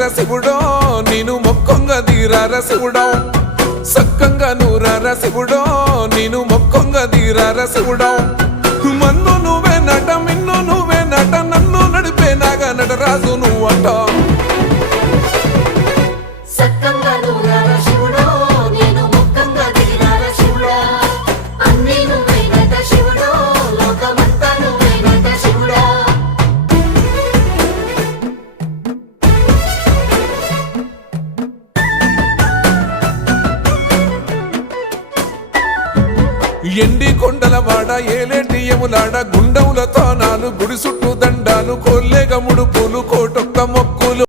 తీరార శివుడో నేను మొక్కంగా తీరార శివుడో సక్కంగా నూరార శివుడో నేను మొక్కంగా తీరార శివుడో మన్ను నువ్వే నట మిన్ను నువ్వే నట నన్ను నడిపే నాగా నటరాజు నువ్వంట ఎండి కొండల వాడ ఏలేటి యములాడ గుండములతో నాలు గుడి చుట్టూ దండాలు కోల్లేగముడు పూలు కోటొక్క మొక్కు